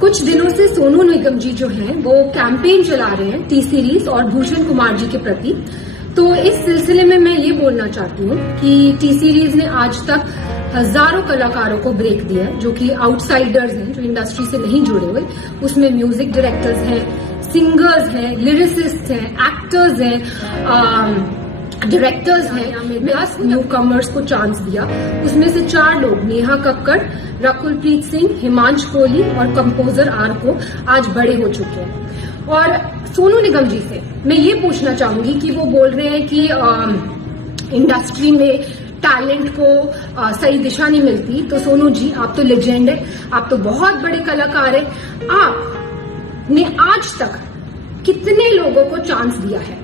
कुछ दिनों से सोनू निगम जी जो हैं वो कैंपेन चला रहे हैं टी सीरीज और भूषण कुमार जी के प्रति। तो इस सिलसिले में मैं ये बोलना चाहती हूँ कि टी सीरीज ने आज तक हजारों कलाकारों को ब्रेक दिया है, जो कि आउटसाइडर्स हैं, जो इंडस्ट्री से नहीं जुड़े हुए। उसमें म्यूजिक डायरेक्टर्स हैं, सिंगर्स हैं, लिरिसिस्ट हैं, एक्टर्स हैं, डायरेक्टर्स हैं। 10 न्यू कमर्स को चांस दिया। उसमें से 4 लोग, नेहा कक्कड़, रकुलप्रीत सिंह, हिमांश कोहली और कंपोजर आर को आज बड़े हो चुके हैं। और सोनू निगम जी से मैं ये पूछना चाहूंगी कि वो बोल रहे हैं कि इंडस्ट्री में टैलेंट को सही दिशा नहीं मिलती। तो सोनू जी, आप तो लेजेंड है, आप तो बहुत बड़े कलाकार हैं। आपने आज तक कितने लोगों को चांस दिया है?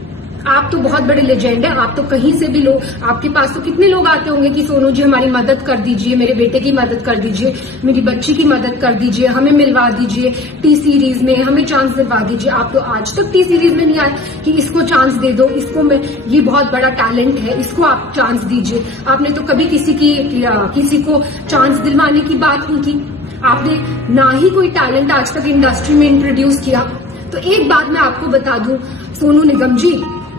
आप तो बहुत बड़े लेजेंड है, आप तो कहीं से भी लोग, आपके पास तो कितने लोग आते होंगे कि सोनू जी हमारी मदद कर दीजिए, मेरे बेटे की मदद कर दीजिए, मेरी बच्ची की मदद कर दीजिए, हमें मिलवा दीजिए टी सीरीज में, हमें चांस दिलवा दीजिए। आप तो आज तक टी सीरीज में नहीं आए कि इसको चांस दे दो, इसको मैं, ये बहुत बड़ा टैलेंट है, इसको आप चांस दीजिए। आपने तो कभी किसी को चांस दिलवाने की बात नहीं की। आपने ना ही कोई टैलेंट आज तक इंडस्ट्री में इंट्रोड्यूस किया। तो एक बात मैं आपको बता दूं सोनू निगम जी,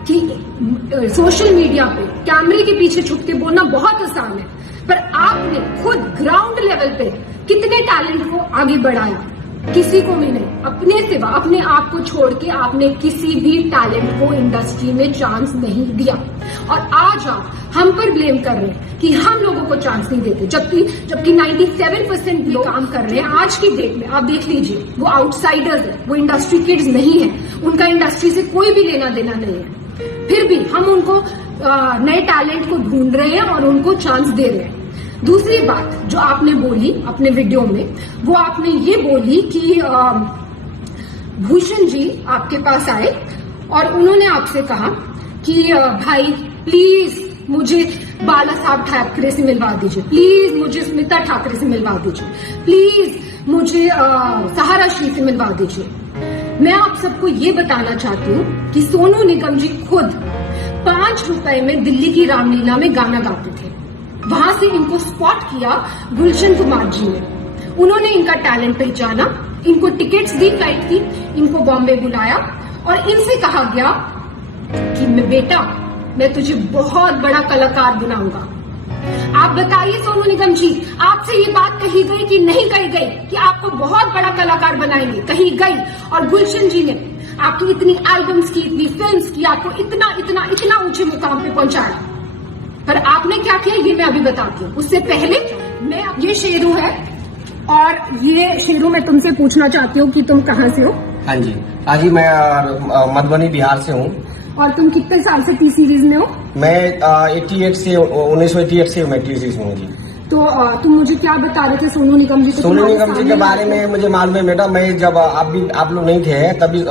कि सोशल मीडिया पे कैमरे के पीछे छुप के बोलना बहुत आसान है, पर आपने खुद ग्राउंड लेवल पे कितने टैलेंट को आगे बढ़ाया? किसी को भी नहीं। अपने सिवा, अपने आप को छोड़ के आपने किसी भी टैलेंट को इंडस्ट्री में चांस नहीं दिया। और आज आप हम पर ब्लेम कर रहे हैं कि हम लोगों को चांस नहीं देते, जबकि 97% लोग काम कर रहे हैं। आज की डेट में आप देख लीजिए, वो आउटसाइडर्स है, वो इंडस्ट्री किड्स नहीं है, उनका इंडस्ट्री से कोई भी लेना देना नहीं है। फिर भी हम उनको नए टैलेंट को ढूंढ रहे हैं और उनको चांस दे रहे हैं। दूसरी बात जो आपने बोली अपने वीडियो में, वो आपने ये बोली कि भूषण जी आपके पास आए और उन्होंने आपसे कहा कि भाई प्लीज मुझे बाला साहब ठाकरे से मिलवा दीजिए, प्लीज मुझे स्मिता ठाकरे से मिलवा दीजिए, प्लीज मुझे सहारा श्री से मिलवा दीजिए। मैं आप सबको ये बताना चाहती हूँ कि सोनू निगम जी खुद 5 रुपए में दिल्ली की रामलीला में गाना गाते थे। वहां से इनको स्पॉट किया गुलशन कुमार जी ने। उन्होंने इनका टैलेंट पहचाना, इनको टिकट्स दी फ्लाइट की, इनको बॉम्बे बुलाया और इनसे कहा गया कि बेटा मैं तुझे बहुत बड़ा कलाकार बनाऊंगा। आप बताइए सोनू निगम जी, आपसे ये बात कही गई कि नहीं कही गई कि आपको बहुत बड़ा कलाकार बनाएंगे? कही गई। और गुलशन जी ने आपकी इतनी एल्बम्स की, इतनी फिल्म्स की, आपको इतना इतना इतना ऊंचे मुकाम पे पहुंचाया। पर आपने क्या किया ये मैं अभी बताती हूँ। उससे पहले मैं, ये शेरू है और ये शेरू मैं तुमसे पूछना चाहती हूँ कि तुम कहाँ से हो? हाँ जी, आज ही मैं मधुबनी बिहार से हूँ। और तुम कितने साल से टी सीरीज में हो? मैं 1988 से मैं टी सीरीज में हूँ जी। तो तुम मुझे क्या बता रहे थे सोनू निगम जी? सोनू निगम जी के बारे में मुझे मालूम है बेटा। मैं जब आप लोग नहीं थे तभी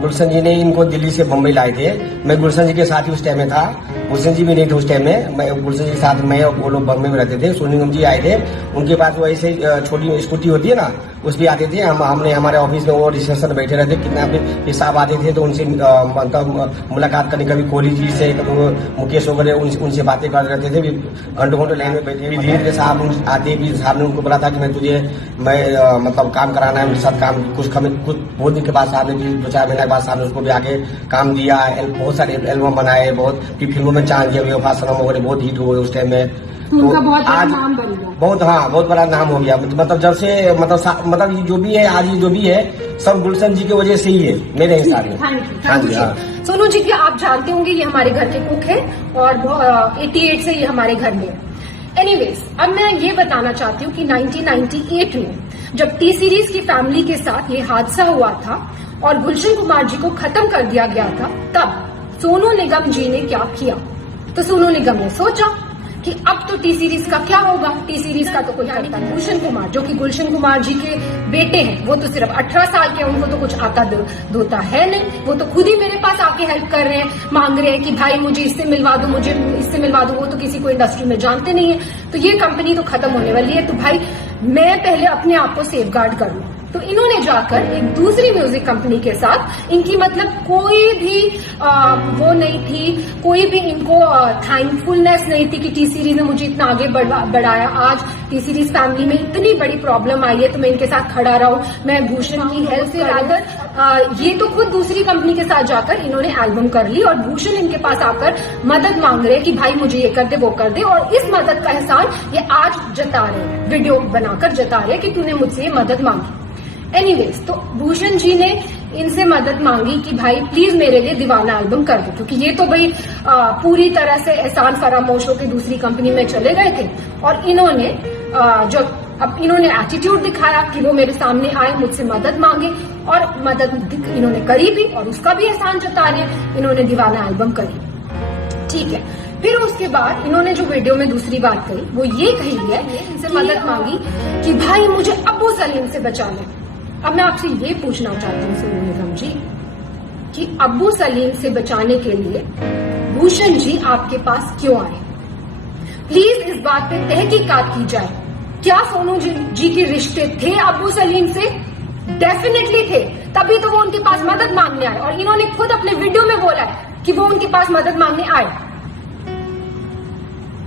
गुलशन जी ने इनको दिल्ली से बम्बई लाए थे। मैं गुलशन जी के साथ ही उस टाइम में था, गुलशन जी भी नहीं थे उस टाइम में। मैं गुलशन जी के साथ, मैं और वो लोग बम्बई में रहते थे। सोनू निगम जी आए थे, उनके पास वो ऐसे छोटी स्कूटी होती है ना, उस भी आते थे। हमने हमारे ऑफिस में वो रिसेप्शन में बैठे रहते, कितना भी साहब आते थे तो उनसे मतलब मुलाकात करने, कभी कोहली जी से, कभी मुकेश वगैरह, उनसे बातें करते रहते थे। घंटों घंटों लाइन में बैठे। धीरे धीरे साहब आते भी, साहब ने उनको बोला था कि मैं मतलब काम कराना है उनके साथ। काम कुछ बहुत दिन के बाद साहब ने 2-4 महीने के बाद साहब ने उसको भी आके काम दिया। बहुत सारे एल्बम बनाए, बहुत फिल्मों में चांस दिया। बेवफा सनम वगैरह बहुत हिट हुए उस टाइम में। तो उनका बहुत आज नाम बन गया। बहुत बड़ा नाम हो गया। मतलब जब से मतलब ये जो भी है आज, ये जो भी है सब गुलशन जी की वजह से ही है मेरे हिसाब में। हाँ जी। सोनू जी की आप जानते होंगे, ये हमारे घर के कुक है और 88 से ये हमारे घर में है। एनीवेज, अब मैं ये बताना चाहती हूँ कि 1998 में जब टी सीरीज की फैमिली के साथ ये हादसा हुआ था और गुलशन कुमार जी को खत्म कर दिया गया था, तब सोनू निगम जी ने क्या किया? तो सोनू निगम ने सोचा कि अब तो टी सीरीज का क्या होगा, टी सीरीज का तो कोई करता नहीं। गुलशन कुमार, जो कि गुलशन कुमार जी के बेटे हैं, वो तो सिर्फ 18 साल के, उनको तो कुछ आता दोता है नहीं। वो तो खुद ही मेरे पास आके हेल्प कर रहे हैं, मांग रहे हैं कि भाई मुझे इससे मिलवा दो, मुझे इससे मिलवा दो। वो तो किसी को इंडस्ट्री में जानते नहीं है। तो ये कंपनी तो खत्म होने वाली है, तो भाई मैं पहले अपने आप को सेफ गार्ड कर लूं। तो इन्होंने जाकर एक दूसरी म्यूजिक कंपनी के साथ, इनकी मतलब कोई भी वो नहीं थी, कोई भी इनको थैंकफुलनेस नहीं थी कि टी सीरीज ने मुझे इतना आगे बढ़ाया। आज टी सीरीज फैमिली में इतनी बड़ी प्रॉब्लम आई है तो मैं इनके साथ खड़ा रहूं, मैं भूषण की हेल्प से रादर ये तो खुद दूसरी कंपनी के साथ जाकर इन्होंने एल्बम कर ली और भूषण इनके पास आकर मदद मांग रहे हैं कि भाई मुझे ये कर दे वो कर दे, और इस मदद का एहसान ये आज जता रहे हैं, वीडियो बनाकर जता रहे हैं कि तूने मुझसे ये मदद मांगी। एनीवेज, तो भूषण जी ने इनसे मदद मांगी कि भाई प्लीज मेरे लिए दीवाना एल्बम कर दो, क्योंकि ये तो भाई पूरी तरह से एहसान फरामोश होकर दूसरी कंपनी में चले गए थे। और इन्होंने अब इन्होंने एटीट्यूड दिखाया कि वो मेरे सामने आए, मुझसे मदद मांगे, और मदद इन्होंने करी भी और उसका भी एहसान जता रहे, इन्होंने दीवाना एल्बम करी। ठीक है, फिर उसके बाद इन्होंने जो वीडियो में दूसरी बात कही वो ये कही है, इनसे मदद मांगी कि भाई मुझे अब्बू सलीम से बचा ले। अब मैं आपसे ये पूछना चाहती हूँ सोनू निगम जी कि अब्बू सलीम से बचाने के लिए भूषण जी आपके पास क्यों आए? प्लीज इस बात पे तहकीकात की जाए। क्या सोनू जी के रिश्ते थे अब्बू सलीम से? डेफिनेटली थे, तभी तो वो उनके पास मदद मांगने आए, और इन्होंने खुद अपने वीडियो में बोला है कि वो उनके पास मदद मांगने आए।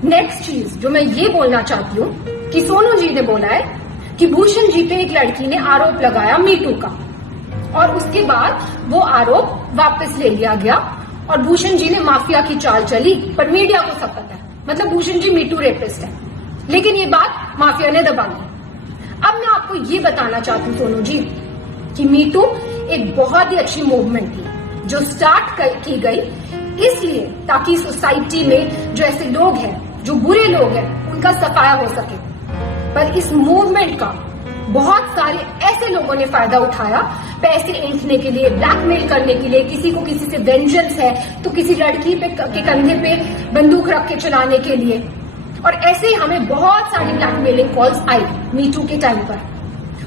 नेक्स्ट चीज जो मैं ये बोलना चाहती हूँ कि सोनू जी ने बोला है कि भूषण जी पे एक लड़की ने आरोप लगाया मीटू का, और उसके बाद वो आरोप वापस ले लिया गया और भूषण जी ने माफिया की चाल चली, पर मीडिया को सब पता है, मतलब भूषण जी मीटू रेपिस्ट है, लेकिन ये बात माफिया ने दबा दी। अब मैं आपको ये बताना चाहती हूँ सोनू जी कि मीटू एक बहुत ही अच्छी मूवमेंट थी जो स्टार्ट की गई इसलिए ताकि सोसाइटी में जो ऐसे लोग हैं, जो बुरे लोग हैं, उनका सफाया हो सके। पर इस मूवमेंट का बहुत सारे ऐसे लोगों ने फायदा उठाया, पैसे ऐंठने के लिए, ब्लैकमेल करने के लिए, किसी को किसी से वेंजेंस है तो किसी लड़की के कंधे पे बंदूक रख के चलाने के लिए, और ऐसे ही हमें बहुत सारी ब्लैकमेलिंग कॉल्स आई मीटू के टाइम पर।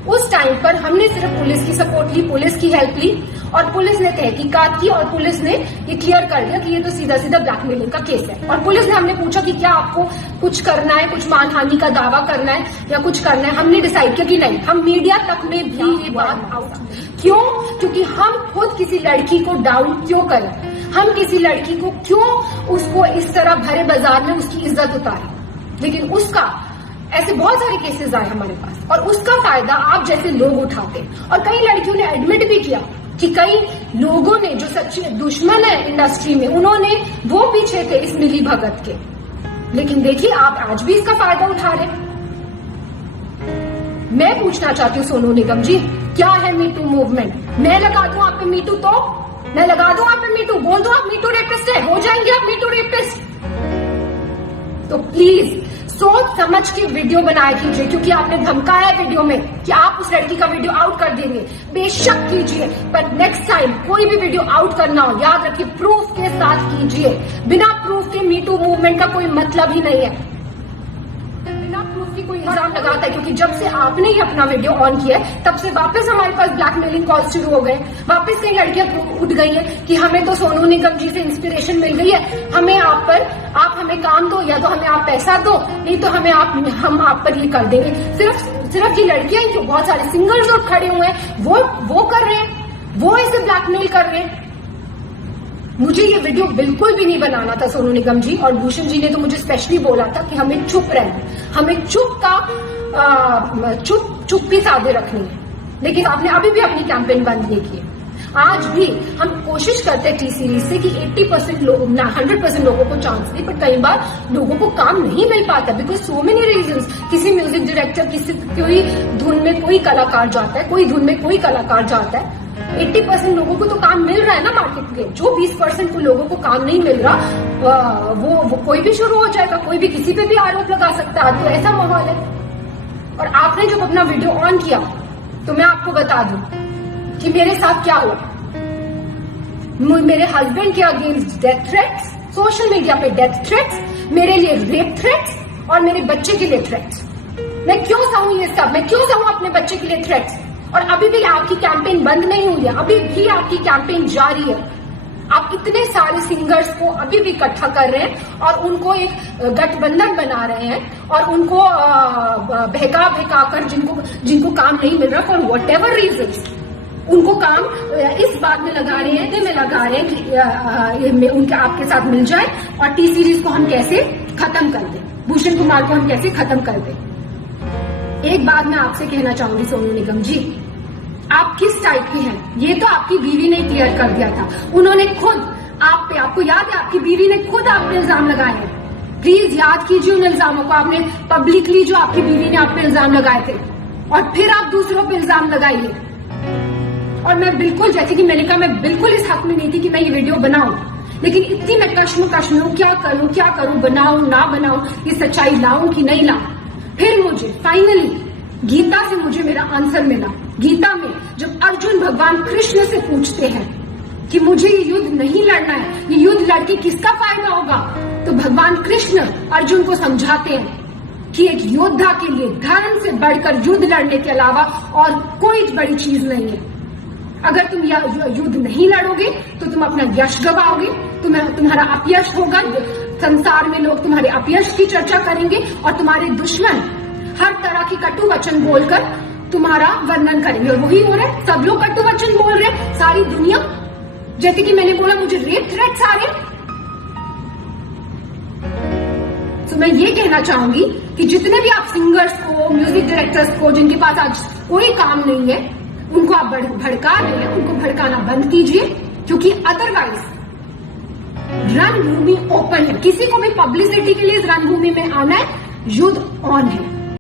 उस टाइम पर हमने सिर्फ पुलिस की सपोर्ट ली, पुलिस की हेल्प ली, और पुलिस ने तहकीकात की और पुलिस ने ये क्लियर कर दिया कि ये तो सीधा सीधा ब्लैकमेलिंग का केस है। और पुलिस ने हमने पूछा कि क्या आपको कुछ करना है, कुछ मानहानि का दावा करना है या कुछ करना है, हमने डिसाइड किया कि नहीं, हम मीडिया तक में भी ये बात आउट। क्यों? क्योंकि हम खुद किसी लड़की को डाउन क्यों करें, हम किसी लड़की को क्यों उसको इस तरह भरे बाजार में उसकी इज्जत उतारें। लेकिन उसका ऐसे बहुत सारे केसेस आए हमारे पास, और उसका फायदा आप जैसे लोग उठाते, और कई लड़कियों ने एडमिट भी किया कि कई लोगों ने जो सच्चे दुश्मन है इंडस्ट्री में, उन्होंने वो पीछे थे इस मिली भगत के, लेकिन देखिए आप आज भी इसका फायदा उठा रहे। मैं पूछना चाहती हूँ सोनू निगम जी, क्या है मीटू मूवमेंट? मैं लगा दूं आप पे मीटू, तो मैं लगा दूं आप पे मीटू, बोल दो आप मीटू रेपिस्ट है, हो जाएंगे आप मीटू रेपिस्ट। तो प्लीज सोच समझ के वीडियो बनाया कीजिए, क्योंकि आपने धमकाया वीडियो में कि आप उस लड़की का वीडियो आउट कर देंगे। बेशक कीजिए, पर नेक्स्ट टाइम कोई भी वीडियो आउट करना हो, याद रखिए प्रूफ के साथ कीजिए। बिना प्रूफ के मीटू मूवमेंट का कोई मतलब ही नहीं है, बिना प्रूफ की कोई इल्जाम लगाता है। क्योंकि जब से आपने ही अपना वीडियो ऑन किया है तब से वापस हमारे पास ब्लैकमेलिंग कॉल शुरू हो गए, वापस से लड़कियां उठ गई हैं कि हमें तो सोनू निगम जी से इंस्पिरेशन मिल गई है, हमें आप पर, आप हमें काम दो, या तो हमें आप पैसा दो, नहीं तो हम आप पर ये कर देंगे। सिर्फ ये लड़कियां ही, बहुत सारे सिंगल्स जो खड़े हुए हैं वो कर रहे हैं, वो ऐसे ब्लैकमेल कर रहे हैं। मुझे ये वीडियो बिल्कुल भी नहीं बनाना था सोनू निगम जी, और भूषण जी ने तो मुझे स्पेशली बोला था कि हमें चुप रहना, हमें चुप्पी साधे रखनी है, लेकिन आपने अभी भी अपनी कैंपेन बंद नहीं की है। आज भी हम कोशिश करते हैं टी सीरीज से कि 80% लोग, 100% लोगों को चांस दे, पर कई बार लोगों को काम नहीं मिल पाता बिकॉज सो मेनी रीजंस। किसी म्यूजिक डायरेक्टर, कोई धुन में कोई कलाकार जाता है, कोई धुन में कोई कलाकार जाता है। 80% लोगों को तो काम मिल रहा है ना मार्केट में, जो 20% लोगों को काम नहीं मिल रहा वो कोई भी शुरू हो जाएगा, कोई भी किसी पे भी आरोप लगा सकता है। तो ऐसा माहौल है। और आपने जब अपना वीडियो ऑन किया तो मैं आपको बता दूं कि मेरे साथ क्या हुआ। मेरे हस्बैंड के against death threats, social media पे डेथ थ्रेट्स, मेरे लिए रेप थ्रेट्स, और मेरे बच्चे के लिए थ्रेट्स। मैं क्यों सहूं ये सब? मैं क्यों सहूं अपने बच्चे के लिए थ्रेट्स? और अभी भी आपकी कैंपेन बंद नहीं हुई है, अभी भी आपकी कैंपेन जारी है। आप इतने सारे सिंगर्स को अभी भी इकट्ठा कर रहे हैं और उनको एक गठबंधन बना रहे हैं और उनको बहका बहका कर जिनको काम नहीं मिल रहा फॉर वट एवर रीजन, उनको काम इस बात में लगा रहे हैं कि उनके आपके साथ मिल जाए और टी सीरीज को हम कैसे खत्म कर दें, भूषण कुमार को हम कैसे खत्म कर दें। एक बात मैं आपसे कहना चाहूंगी सोनू निगम जी, आप किस टाइप की हैं ये तो आपकी बीवी ने क्लियर कर दिया था। उन्होंने खुद आप पे, आपको याद है, आपकी बीवी ने खुद आप पे इल्जाम लगाए हैं। प्लीज याद कीजिए उन इल्जामों को, आपने पब्लिकली जो आपकी बीवी ने आप पे इल्जाम लगाए थे और फिर आप दूसरों पे इल्जाम लगाइए। और मैं बिल्कुल, जैसे कि मैंने कहा, मैं बिल्कुल इस हक में नहीं थी कि मैं ये वीडियो बनाऊं, लेकिन इतनी मैं कश्मकश में हूं, क्या करूं, बनाऊं ना बनाऊं, ये सच्चाई लाऊं कि नहीं लाऊं। फिर मुझे फाइनली गीता से मुझे मेरा आंसर मिला। गीता में जब अर्जुन भगवान कृष्ण से पूछते हैं कि मुझे ये युद्ध नहीं लड़ना है, ये युद्ध लड़के किसका फायदा होगा, तो भगवान कृष्ण अर्जुन को समझाते हैं कि एक योद्धा के लिए धर्म से बढ़कर युद्ध लड़ने के अलावा और कोई बड़ी चीज नहीं है। अगर तुम युद्ध नहीं लड़ोगे तो तुम अपना यश गवाओगे, तुम्हारा अपयश होगा, संसार में लोग तुम्हारे अपयश की चर्चा करेंगे और तुम्हारे दुश्मन हर तरह की कटु वचन बोलकर तुम्हारा वर्णन करेंगे। और वही हो रहा है, सब लोग कटु वचन बोल रहे हैं, सारी दुनिया। जैसे कि मैंने बोला, मुझे रेप थ्रेट्स आ रहे। तो मैं ये कहना चाहूंगी कि जितने भी आप सिंगर्स को, म्यूजिक डायरेक्टर्स को, जिनके पास आज कोई काम नहीं है, उनको आप भड़का रहे हैं, उनको भड़काना बंद कीजिए, क्योंकि अदरवाइज रणभूमि ओपन है। किसी को भी पब्लिसिटी के लिए इस रणभूमि में आना है, युद्ध ऑन है।